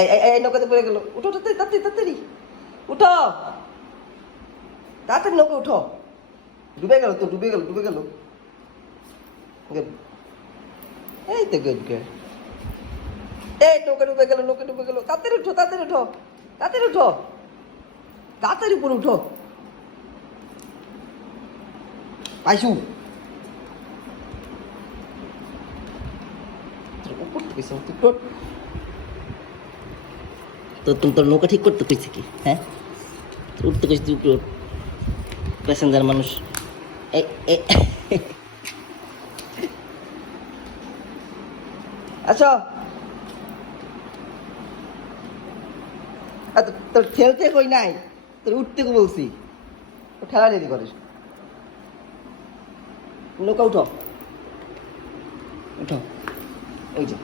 এই নৌকাতে পড়ে গেল। উঠো তাড়াতাড়ি তাড়াতাড়ি তাড়াতাড়ি উঠো, তাড়াতাড়ি নৌকা উঠো। ডুবে গেল তো, ডুবে গেল ডুবে গেল। এই তো গুড গুড। এই নৌকা ডুবে গেল, নৌকা ডুবে গেল। তাড়াতাড়ি উঠো তাড়াতাড়ি উঠো তাড়াতাড়ি উঠো, তাড়াতাড়ি উপরে উঠো। আইসু উপর থেকে তো তুমি তোর নৌকা ঠিক করতে কইছে কি? হ্যাঁ, উঠতে কইছি তুই উপরে। প্যাসেঞ্জার মানুষ। আচ্ছা, তোর খেলতে কই নাই, তোর উঠতে বলছি। ঠেলা ঠেলি করিস। নৌকা উঠো উঠো, ওই যে